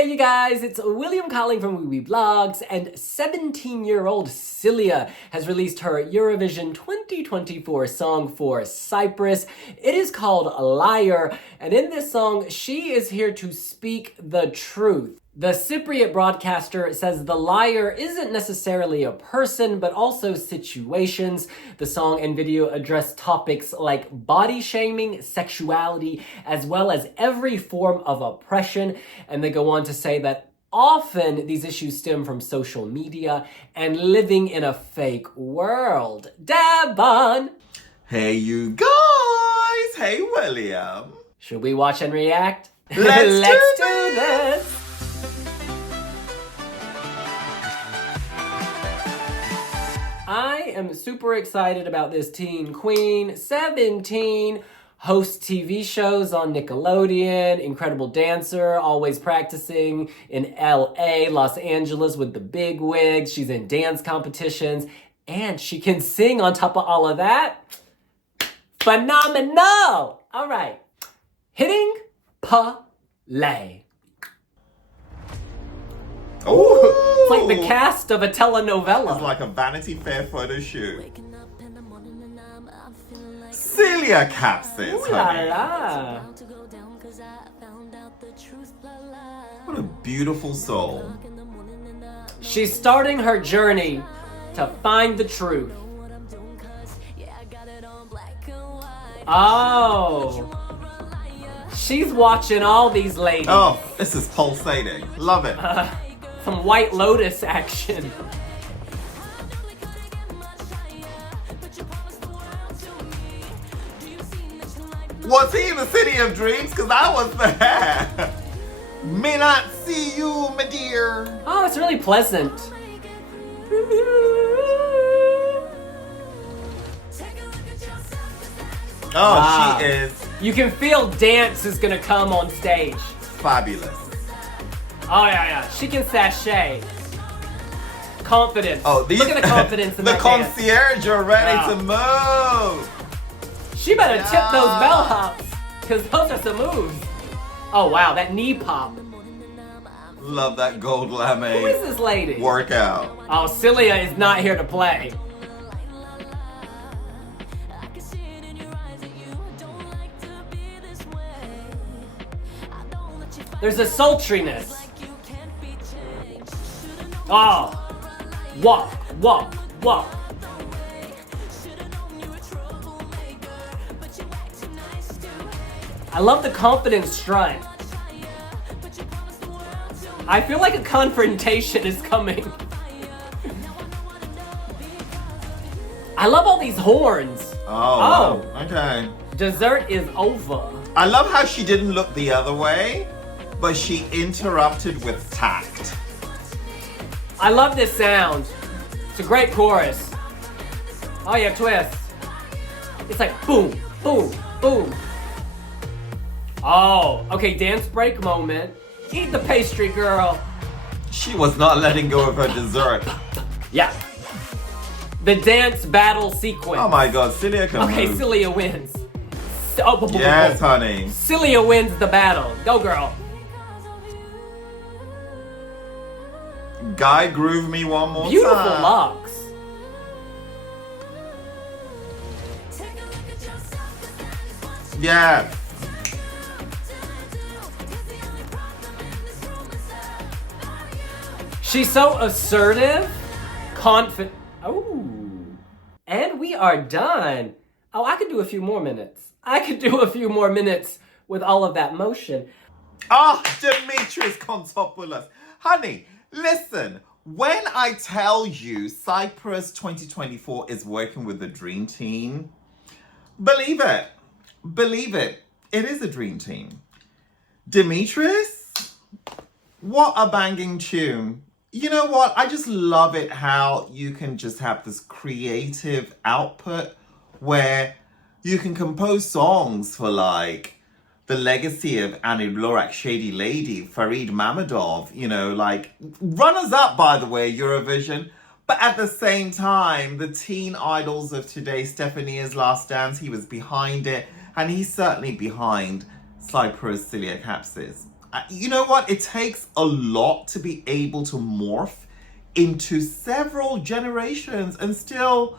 Hey you guys, it's William calling from Wiwibloggs, and 17-year-old Silia has released her Eurovision 2024 song for Cyprus. It is called Liar, and in this song, she is here to speak the truth. The Cypriot broadcaster says the liar isn't necessarily a person, but also situations. The song and video address topics like body shaming, sexuality, as well as every form of oppression. And they go on to say that often these issues stem from social media and living in a fake world. Dabon! Hey you guys! Hey William! Should we watch and react? Let's do this! I am super excited about this teen queen, 17, hosts TV shows on Nickelodeon, incredible dancer, always practicing in LA, Los Angeles with the big wigs. She's in dance competitions, and she can sing on top of all of that. Phenomenal! All right, hitting play. Ooh. It's like the cast of a telenovela. It's like a Vanity Fair photo shoot. Silia Kapsis, Ooh la la. What a beautiful soul. She's starting her journey to find the truth. Oh. She's watching all these ladies. Oh, this is pulsating. Love it. Some White Lotus action. Was he in the City of Dreams? Because I was there. May not see you, my dear. Oh, it's really pleasant. Oh, Wow. She is You can feel dance is gonna come on stage. fabulous. Oh yeah. She can sashay. Confidence. Oh, these, Look at the confidence in the that dance. concierge are ready Yeah. to move. She better tip those Yeah. bell hops, because those are some moves. Oh wow, that knee pop. Love that gold lame Who is this lady? workout. Oh, Cilia is not here to play. There's a sultriness. Oh, walk. I love the confident strut. I feel like a confrontation is coming. I love all these horns. Oh, wow. Okay. Dessert is over. I love how she didn't look the other way, but she interrupted with tact. I love this sound. It's a great chorus. Oh yeah, twist. It's like boom, boom, boom. Oh, okay, dance break moment. Eat the pastry, girl. She was not letting go of her dessert. Yeah. The dance battle sequence. Oh my god, Silia can Okay, move. Cilia wins. Oh, boom, boom, boom, Yes, boom. honey. Cilia wins the battle. Go, girl. Guy groove me one more Beautiful time. locks. Yeah. She's so assertive, confident. Oh, and we are done. Oh, I could do a few more minutes. With all of that motion. Ah, Dimitris Kontopoulos. Honey, listen. When I tell you Cyprus 2024 is working with the Dream Team, believe it. Believe it. It is a Dream Team. Dimitris, what a banging tune. You know what? I just love it how you can just have this creative output where you can compose songs for like the legacy of Annie Lorak, Shady Lady, Farid Mamadov, you know, like runners up, by the way, Eurovision. But at the same time, the teen idols of today, Stephania's Last Dance, he was behind it. And he's certainly behind Cyprus Silia Kapsis. You know what? It takes a lot to be able to morph into several generations and still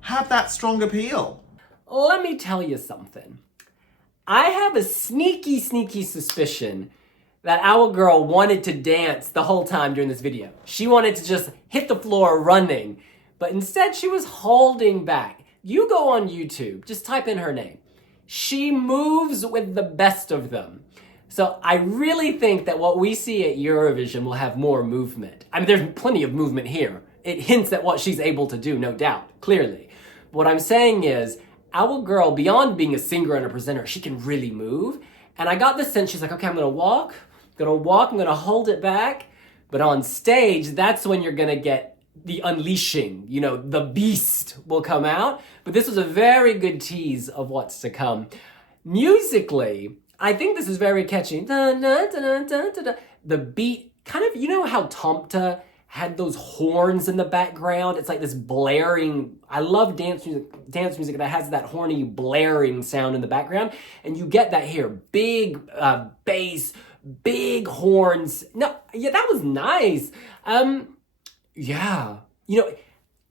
have that strong appeal. Let me tell you something. I have a sneaky suspicion that our girl wanted to dance the whole time during this video. She wanted to just hit the floor running, but instead she was holding back. You go on YouTube, just type in her name. She moves with the best of them. So I really think that what we see at Eurovision will have more movement. I mean, there's plenty of movement here. It hints at what she's able to do, no doubt, clearly. What I'm saying is, our girl, beyond being a singer and a presenter, she can really move. And I got the sense she's like, okay, I'm gonna walk, I'm gonna hold it back. But on stage, that's when you're gonna get the unleashing, you know, the beast will come out. But this was a very good tease of what's to come. Musically, I think this is very catchy. The beat, kind of, you know how Tomta had those horns in the background? It's like this blaring, I love dance music that has that horny blaring sound in the background. And you get that here, big bass, big horns. No, yeah, that was nice. Yeah, you know,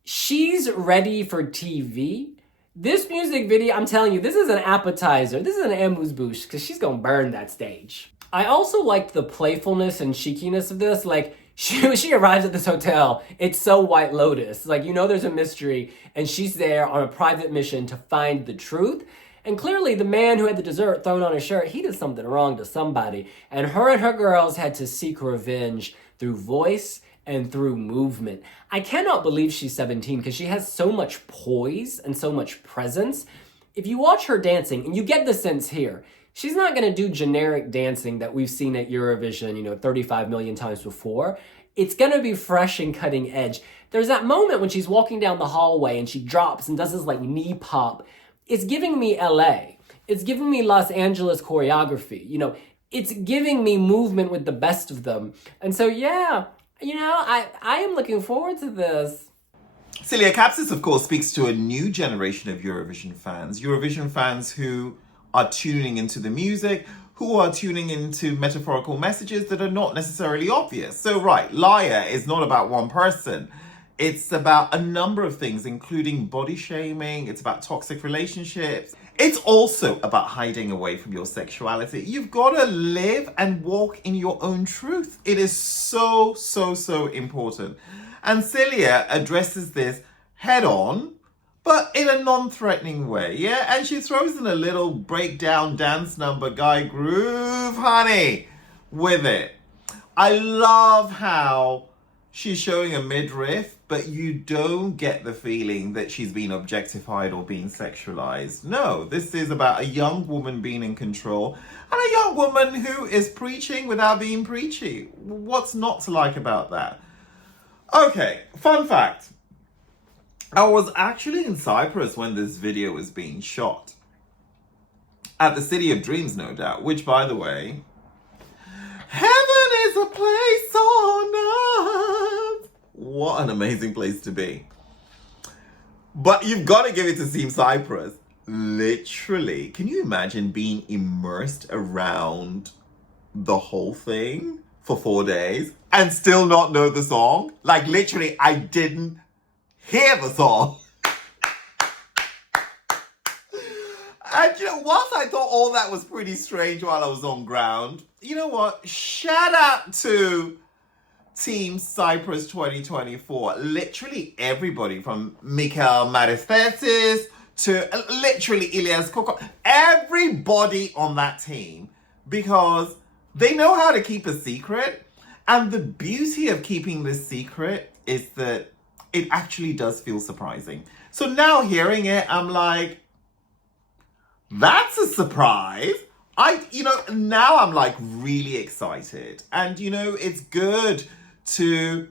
she's ready for TV. This music video, I'm telling you, this is an appetizer. This is an amuse-bouche, because she's gonna burn that stage. I also liked the playfulness and cheekiness of this. Like, she arrives at this hotel, it's so White Lotus. Like, you know there's a mystery, and she's there on a private mission to find the truth. And clearly the man who had the dessert thrown on his shirt, he did something wrong to somebody. And her girls had to seek revenge through voice and through movement. I cannot believe she's 17 because she has so much poise and so much presence. If you watch her dancing, and you get the sense here, she's not gonna do generic dancing that we've seen at Eurovision, you know, 35 million times before. It's gonna be fresh and cutting edge. There's that moment when she's walking down the hallway and she drops and does this like knee pop. It's giving me LA. It's giving me Los Angeles choreography. You know, it's giving me movement with the best of them. And so, yeah, you know, I am looking forward to this. Silia Kapsis, of course, speaks to a new generation of Eurovision fans who are tuning into the music, who are tuning into metaphorical messages that are not necessarily obvious. So, right, Liar is not about one person. It's about a number of things, including body shaming. It's about toxic relationships. It's also about hiding away from your sexuality. You've got to live and walk in your own truth. It is so important. And Silia addresses this head on, but in a non-threatening way, yeah? And she throws in a little breakdown dance number, guy groove, honey, with it. I love how she's showing a midriff, but you don't get the feeling that she's been objectified or being sexualized. No, this is about a young woman being in control and a young woman who is preaching without being preachy. What's not to like about that? Okay, fun fact. I was actually in Cyprus when this video was being shot. At the City of Dreams, no doubt, which, by the way, heaven is a place on earth. What an amazing place to be. But you've got to give it to Team Cyprus. Literally, can you imagine being immersed around the whole thing for 4 days and still not know the song? Like, literally, I didn't hear the song. And you know, whilst I thought all that was pretty strange while I was on ground, you know what? Shout out to Team Cyprus 2024. Literally everybody from Michael Maristetis to literally Ilias Koko. Everybody on that team, because they know how to keep a secret. And the beauty of keeping this secret is that it actually does feel surprising. So now hearing it, I'm like, that's a surprise. Now I'm like really excited. And it's good to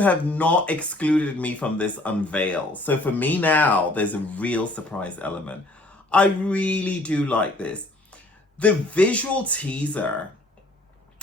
have not excluded me from this unveil. So for me now, there's a real surprise element. I really do like this. The visual teaser,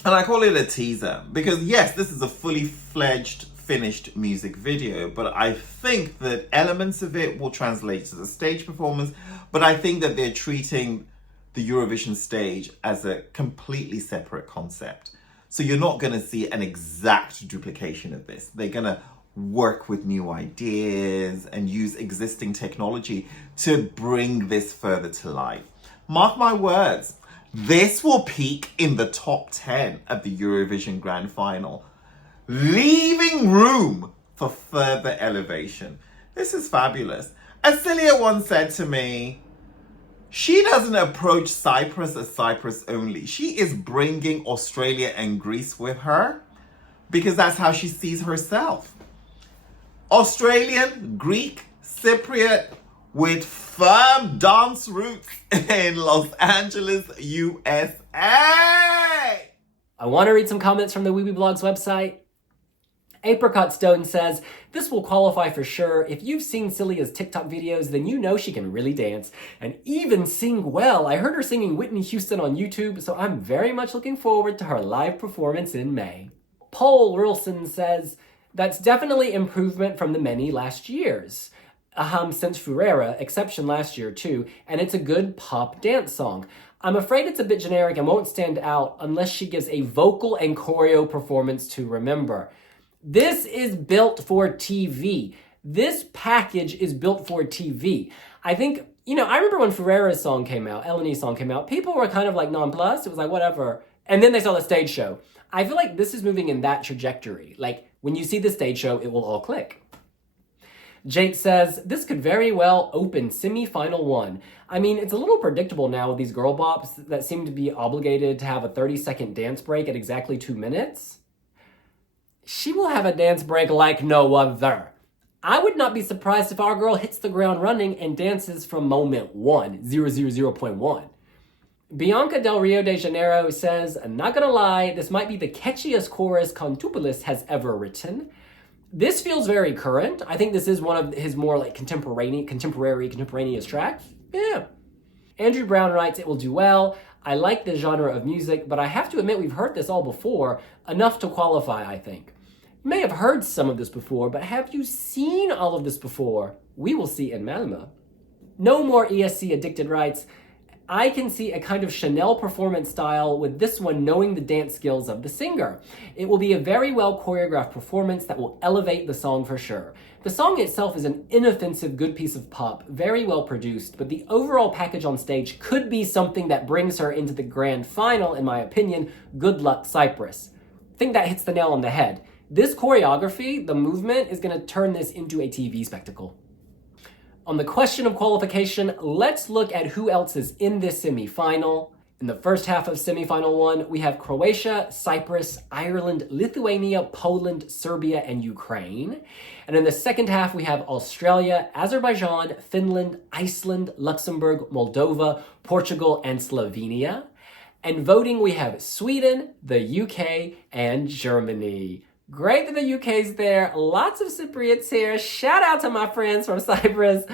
and I call it a teaser because yes, this is a fully fledged finished music video, but I think that elements of it will translate to the stage performance, but I think that they're treating the Eurovision stage as a completely separate concept. So you're not going to see an exact duplication of this. They're going to work with new ideas and use existing technology to bring this further to life. Mark my words, this will peak in the top 10 of the Eurovision Grand Final, leaving room for further elevation. This is fabulous. As Silia once said to me, she doesn't approach Cyprus as Cyprus only. She is bringing Australia and Greece with her because that's how she sees herself. Australian, Greek, Cypriot with firm dance roots in Los Angeles, USA. I want to read some comments from the Wiwibloggs website. Apricot Stone says, this will qualify for sure. If you've seen Cilia's TikTok videos, then you know she can really dance and even sing well. I heard her singing Whitney Houston on YouTube, so I'm very much looking forward to her live performance in May. Paul Rilson says, that's definitely improvement from the many last years. Since Furera, exception last year too, and it's a good pop dance song. I'm afraid it's a bit generic and won't stand out unless she gives a vocal and choreo performance to remember. This is built for TV. This package is built for TV. I think, I remember when Ferrera's song came out, Eleni's song came out, people were kind of like nonplussed. It was like, whatever. And then they saw the stage show. I feel like this is moving in that trajectory. Like, when you see the stage show, it will all click. Jake says, this could very well open semi-final 1. I mean, it's a little predictable now with these girl bops that seem to be obligated to have a 30-second dance break at exactly 2 minutes. She will have a dance break like no other. I would not be surprised if our girl hits the ground running and dances from moment 1, Bianca Del Rio de Janeiro says, not gonna lie, this might be the catchiest chorus Contoupolis has ever written. This feels very current. I think this is one of his more like contemporaneous tracks. Yeah. Andrew Brown writes, it will do well. I like the genre of music, but I have to admit we've heard this all before, enough to qualify, I think. You may have heard some of this before, but have you seen all of this before? We will see in Malmö. No More ESC Addicted writes, I can see a kind of Chanel performance style with this one knowing the dance skills of the singer. It will be a very well choreographed performance that will elevate the song for sure. The song itself is an inoffensive good piece of pop, very well produced, but the overall package on stage could be something that brings her into the grand final, in my opinion. Good luck, Cyprus. I think that hits the nail on the head. This choreography, the movement, is going to turn this into a TV spectacle. On the question of qualification, let's look at who else is in this semi-final. In the first half of semi-final 1, we have Croatia, Cyprus, Ireland, Lithuania, Poland, Serbia, and Ukraine. And in the second half, we have Australia, Azerbaijan, Finland, Iceland, Luxembourg, Moldova, Portugal, and Slovenia. And voting, we have Sweden, the UK, and Germany. Great that the UK's there. Lots of Cypriots here. Shout out to my friends from Cyprus.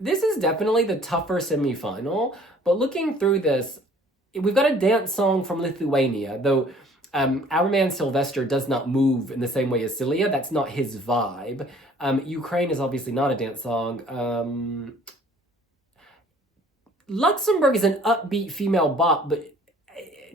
This is definitely the tougher semi-final, but looking through this, we've got a dance song from Lithuania, though our man Sylvester does not move in the same way as Silia. That's not his vibe. Ukraine is obviously not a dance song. Luxembourg is an upbeat female bop, but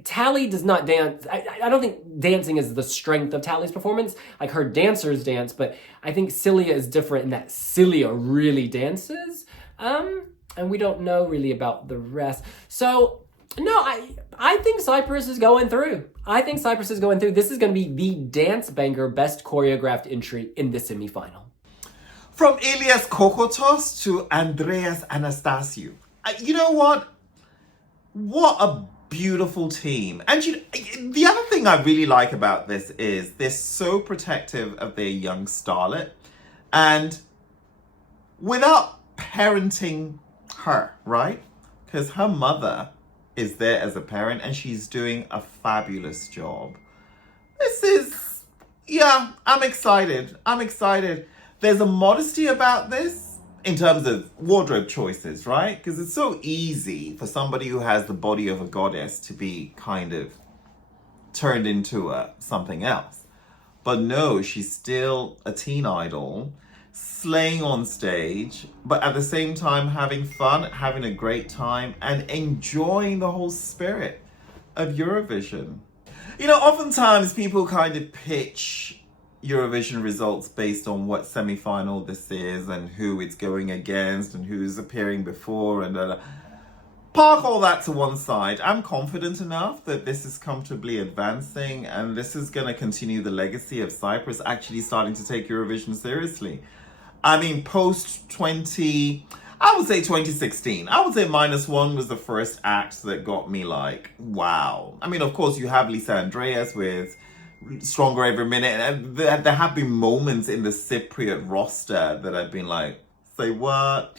Tally does not dance. I don't think dancing is the strength of Tally's performance. Like, her dancers dance, but I think Silia is different in that Silia really dances. And we don't know really about the rest. So, no, I think Cyprus is going through. This is going to be the dance banger best choreographed entry in the semifinal. From Ilias Kokotos to Andreas Anastasiou. You know what? What a beautiful team. And the other thing I really like about this is they're so protective of their young starlet, and without parenting her, right? Because her mother is there as a parent and she's doing a fabulous job. I'm excited. There's a modesty about this in terms of wardrobe choices, right? Because it's so easy for somebody who has the body of a goddess to be kind of turned into something else. But no, she's still a teen idol. slaying on stage, but at the same time having fun, having a great time, and enjoying the whole spirit of Eurovision. You know, oftentimes people kind of pitch Eurovision results based on what semi-final this is and who it's going against and who's appearing before and park all that to one side. I'm confident enough that this is comfortably advancing and this is going to continue the legacy of Cyprus actually starting to take Eurovision seriously. I mean, post 2016. I would say Minus One was the first act that got me like, wow. I mean, of course, you have Lisa Andreas with Stronger Every Minute. And there have been moments in the Cypriot roster that I've been like, say what?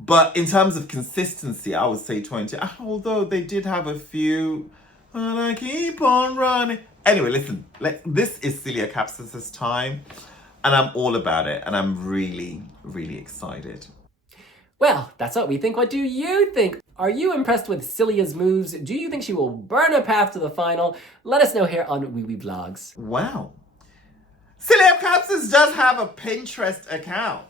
But in terms of consistency, I would say 20. Although they did have a few, and I keep on running. Anyway, listen, this is Silia Kapsis' time. And I'm all about it. And I'm really, really excited. Well, that's what we think. What do you think? Are you impressed with Cilia's moves? Do you think she will burn a path to the final? Let us know here on Wiwibloggs. Wow. Silia Kapsis does have a Pinterest account.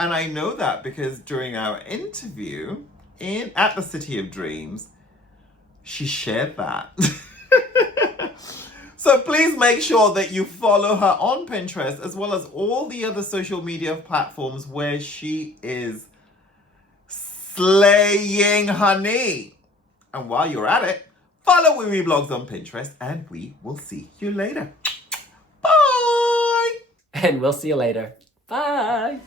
And I know that because during our interview at the City of Dreams, she shared that. So please make sure that you follow her on Pinterest as well as all the other social media platforms where she is slaying honey. And while you're at it, follow Wiwibloggs on Pinterest and we will see you later. Bye! And we'll see you later. Bye!